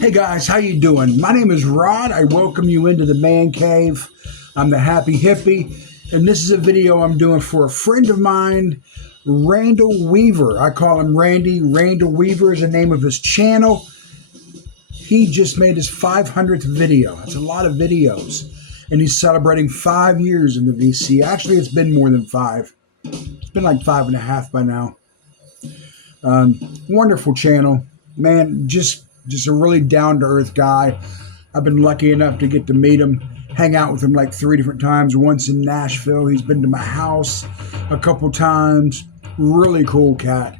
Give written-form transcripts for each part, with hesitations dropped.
Hey guys, how you doing? My name is Rod. I welcome you into the man cave. I'm the happy hippie, and this is a video I'm doing for a friend of mine, Randall Weaver. I call him Randy. Randall Weaver is the name of his channel. He just made his 500th video. That's a lot of videos, and he's celebrating 5 years in the VC. Actually, it's been more than 5. It's been like 5.5 by now. Wonderful channel, man. Just a really down-to-earth guy. I've been lucky enough to get to meet him, hang out with him like 3 different times. Once in Nashville. He's been to my house a couple times. Really cool cat.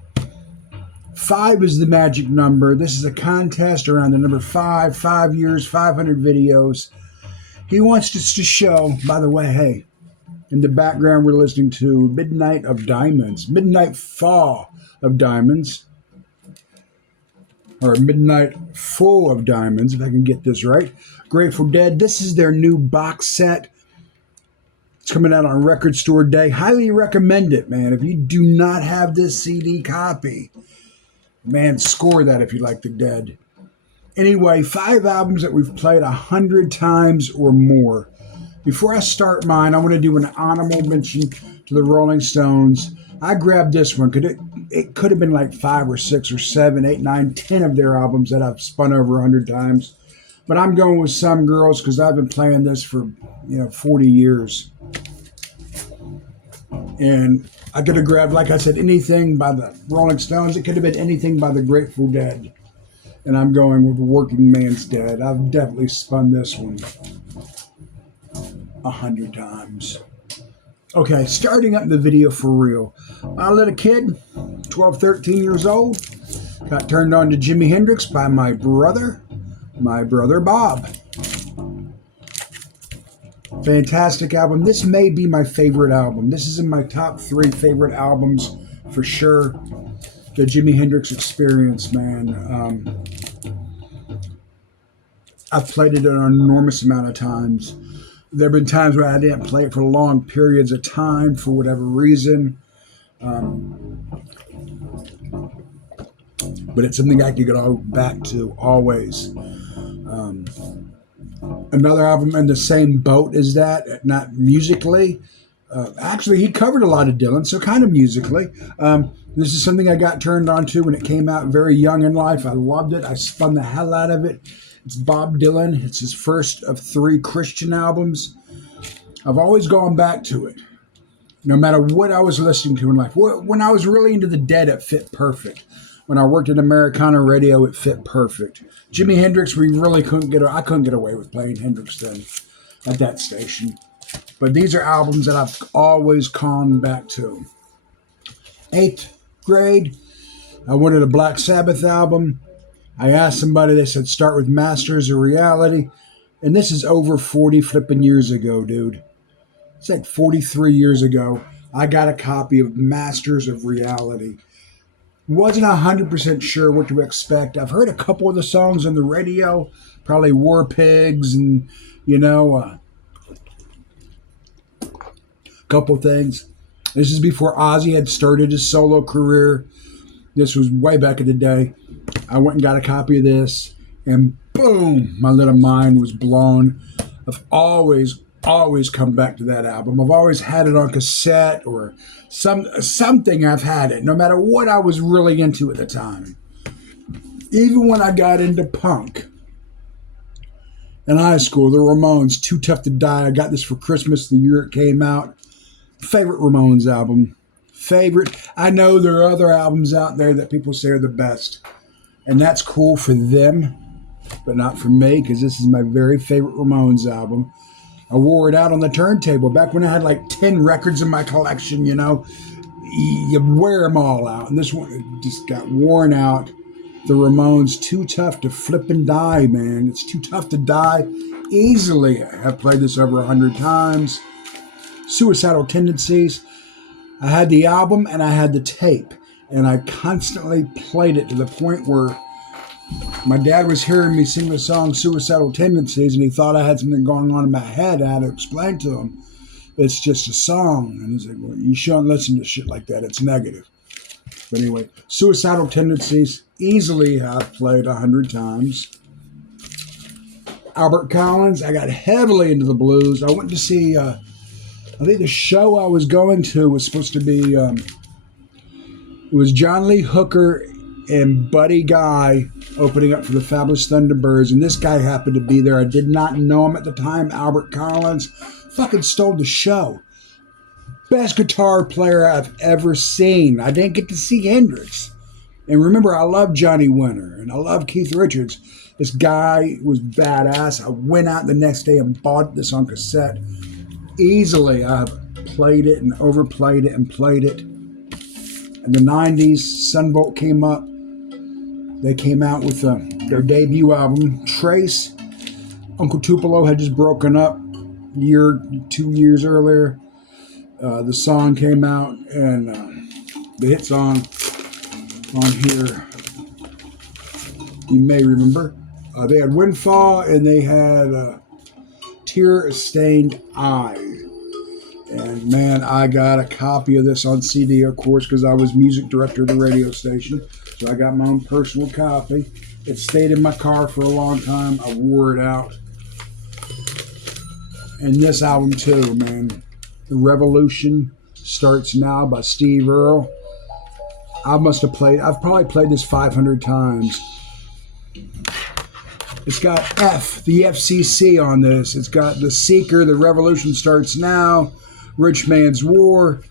5 is the magic number. This is a contest around the number 5. 5 years, 500 videos. He wants us to show, by the way, hey, in the background we're listening to Midnight of Diamonds. Midnight Fall of Diamonds. Or Midnight Full of Diamonds, if I can get this right. Grateful Dead. This is their new box set. It's coming out on Record Store Day. Highly recommend it, man. If you do not have this CD copy, man, score that if you like the Dead. Anyway, 5 albums that we've played 100 times or more. Before I start mine, I want to do an honorable mention to the Rolling Stones. I grabbed this one because it could have been like 5 or 6 or 7, 8, 9, 10 of their albums that I've spun over 100 times. But I'm going with Some Girls because I've been playing this for 40 years. And I could have grabbed, like I said, anything by the Rolling Stones. It could have been anything by the Grateful Dead. And I'm going with Working Man's Dead. I've definitely spun this one 100 times. Okay, starting up the video for real. My little kid, 12, 13 years old, got turned on to Jimi Hendrix by my brother Bob. Fantastic album. This may be my favorite album. This is in my top 3 favorite albums for sure. The Jimi Hendrix Experience, man. I've played it an enormous amount of times. There have been times where I didn't play it for long periods of time for whatever reason. But it's something I can go back to always. Another album in the same boat as that, not musically. Actually, he covered a lot of Dylan, so kind of musically. This is something I got turned on to when it came out very young in life. I loved it. I spun the hell out of it. It's Bob Dylan. It's his first of 3 Christian albums. I've always gone back to it, no matter what I was listening to in life. When I was really into the Dead, it fit perfect. When I worked at Americana Radio, it fit perfect. Jimi Hendrix, I couldn't get away with playing Hendrix then at that station. But these are albums that I've always gone back to. 8th grade, I wanted a Black Sabbath album. I asked somebody, they said, start with Masters of Reality. And this is over 40 flipping years ago, dude. It's like 43 years ago. I got a copy of Masters of Reality. Wasn't 100% sure what to expect. I've heard a couple of the songs on the radio, probably War Pigs and, a couple things. This is before Ozzy had started his solo career. This was way back in the day. I went and got a copy of this, and boom, my little mind was blown. I've always come back to that album. I've always had it on cassette or something. I've had it, no matter what I was really into at the time. Even when I got into punk in high school, the Ramones, Too Tough to Die. I got this for Christmas the year it came out. Favorite Ramones album. Favorite. I know there are other albums out there that people say are the best, and that's cool for them, but not for me, because this is my very favorite Ramones album. I wore it out on the turntable back when I had like 10 records in my collection. You wear them all out, and this one just got worn out. The Ramones, Too Tough to Flip and Die, man. It's Too Tough to Die. Easily, I've played this over 100 times. Suicidal Tendencies. I had the album and I had the tape, and I constantly played it to the point where my dad was hearing me sing the song Suicidal Tendencies, and he thought I had something going on in my head. I had to explain to him, it's just a song. And he's like, well, you shouldn't listen to shit like that. It's negative. But anyway, Suicidal Tendencies, easily I've played 100 times. Albert Collins. I got heavily into the blues. I went to see, I think the show I was going to was supposed to be, it was John Lee Hooker and Buddy Guy opening up for the Fabulous Thunderbirds, and this guy happened to be there. I did not know him at the time. Albert Collins fucking stole the show. Best guitar player I've ever seen. I didn't get to see Hendrix. And remember, I love Johnny Winter, and I love Keith Richards. This guy was badass. I went out the next day and bought this on cassette. Easily, I've played it and overplayed it and played it. In the 90s, Sunbolt came up. They came out with their debut album, Trace. Uncle Tupelo had just broken up 2 years earlier. The song came out, and the hit song on here, you may remember. They had Windfall, and they had Tear-Stained Eyes. And man, I got a copy of this on CD, of course, because I was music director of the radio station. So I got my own personal copy. It stayed in my car for a long time. I wore it out. And this album too, man. The Revolution Starts Now by Steve Earle. I've probably played this 500 times. It's got the FCC on this. It's got The Seeker, The Revolution Starts Now, Rich Man's War.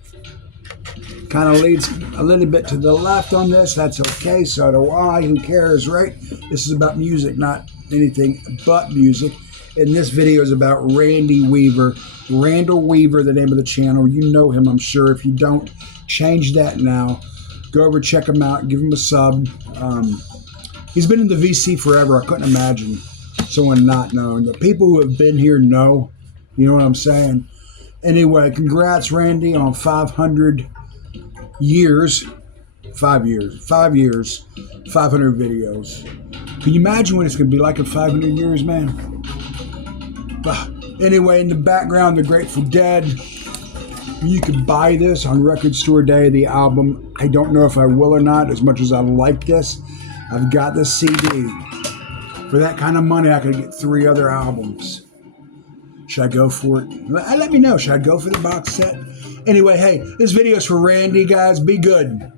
Kind of leads a little bit to the left on this. That's okay, so do I. Who cares, right? This is about music, not anything but music. And this video is about Randy Weaver. Randall Weaver, the name of the channel. You know him, I'm sure. If you don't, change that now. Go over, check him out, give him a sub. He's been in the VC forever. I couldn't imagine someone not knowing. The people who have been here know. You know what I'm saying? Anyway, congrats, Randy, on 500 years. 5 years. 500 videos. Can you imagine what it's going to be like in 500 years, man? Anyway, in the background, the Grateful Dead. You can buy this on Record Store Day, the album. I don't know if I will or not, as much as I like this. I've got this CD. For that kind of money, I could get 3 other albums. Should I go for it? Let me know. Should I go for the box set? Anyway, hey, this video is for Randy, guys. Be good.